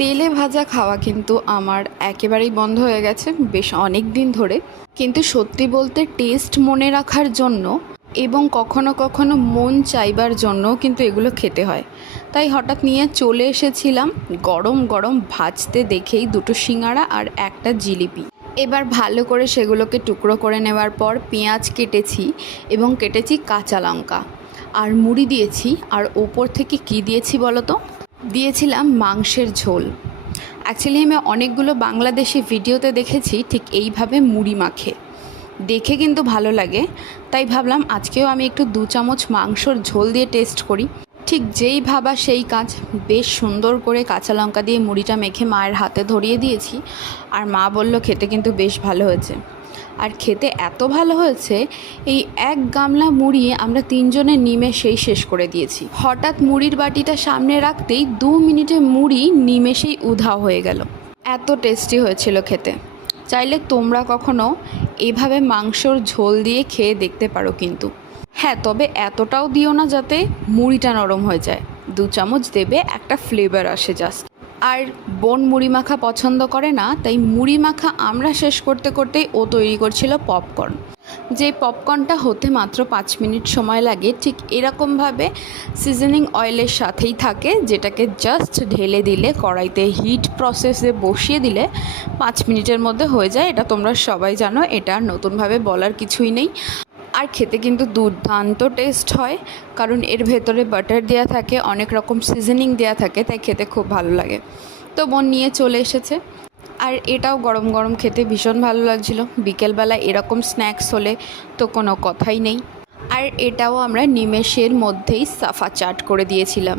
তেলে ভাজা খাওয়া কিন্তু আমার একেবারেই বন্ধ হয়ে গেছে বেশ অনেক দিন ধরে। কিন্তু সত্যি বলতে টেস্ট মনে রাখার জন্য এবং কখনো কখনো মন চাইবার জন্য কিন্তু এগুলো খেতে হয়। তাই হঠাৎ নিয়ে চলে এসেছিলাম গরম গরম ভাজতে দেখেই দুটো সিঙাড়া আর একটা জিলিপি। এবার ভালো করে সেগুলোকে টুকরো করে নেওয়ার পর পেঁয়াজ কেটেছি এবং কেটেছি কাঁচা লঙ্কা আর মুড়ি দিয়েছি। আর ওপর থেকে কি দিয়েছি বলো তো? দিয়েছিলাম মাংসের ঝোল। অ্যাকচুয়ালি আমি অনেকগুলো বাংলাদেশি ভিডিওতে দেখেছি ঠিক এইভাবে মুড়ি মাখে, দেখে কিন্তু ভালো লাগে। তাই ভাবলাম আজকেও আমি একটু 2 চামচ মাংসর ঝোল দিয়ে টেস্ট করি। ঠিক যেই ভাবা সেই কাজ, বেশ সুন্দর করে কাঁচা লঙ্কা দিয়ে মুড়িটা মেখে মায়ের হাতে ধরিয়ে দিয়েছি। আর মা বলল খেতে কিন্তু বেশ ভালো হয়েছে। আর খেতে এত ভালো হয়েছে, এই এক গামলা মুড়ি আমরা 3 জনে নিমেষেই শেষ করে দিয়েছি। হঠাৎ মুড়ির বাটিটা সামনে রাখতেই 2 মিনিটে মুড়ি নিমেষেই উধাও হয়ে গেল। এত টেস্টি হয়েছিল খেতে। চাইলে তোমরা কখনো এভাবে মাংসর ঝোল দিয়ে খেয়ে দেখতে পারো কিন্তু। হ্যাঁ, তবে এতটাও দিও না যাতে মুড়িটা নরম হয়ে যায়। 2 চামচ দেবে, একটা ফ্লেভার আসে জাস্ট। আর বোন মুড়ি মাখা পছন্দ করে না, তাই মুড়ি মাখা আমরা শেষ করতে করতেই ও তৈরি করছিল পপকর্ন। যে পপকর্নটা হতে মাত্র 5 মিনিট সময় লাগে, ঠিক এরকমভাবে সিজনিং অয়েলের সাথেই থাকে, যেটাকে জাস্ট ঢেলে দিলে কড়াইতে হিট প্রসেসে বসিয়ে দিলে 5 মিনিটের মধ্যে হয়ে যায়। এটা তোমরা সবাই জানো, এটা নতুনভাবে বলার কিছুই নেই। আর খেতে কিন্তু দুর্দান্ত টেস্ট হয়, কারণ এর ভেতরে বাটার দেওয়া থাকে, অনেক রকম সিজনিং দেওয়া থাকে, তাই খেতে খুব ভালো লাগে। তো বোন নিয়ে চলে এসেছে। আর এটাও গরম গরম খেতে ভীষণ ভালো লাগছিল। বিকেলবেলা এরকম স্ন্যাক্স হলে তো কোনো কথাই নেই। আর এটাও আমরা নিমেষের মধ্যেই সাফা চাট করে দিয়েছিলাম।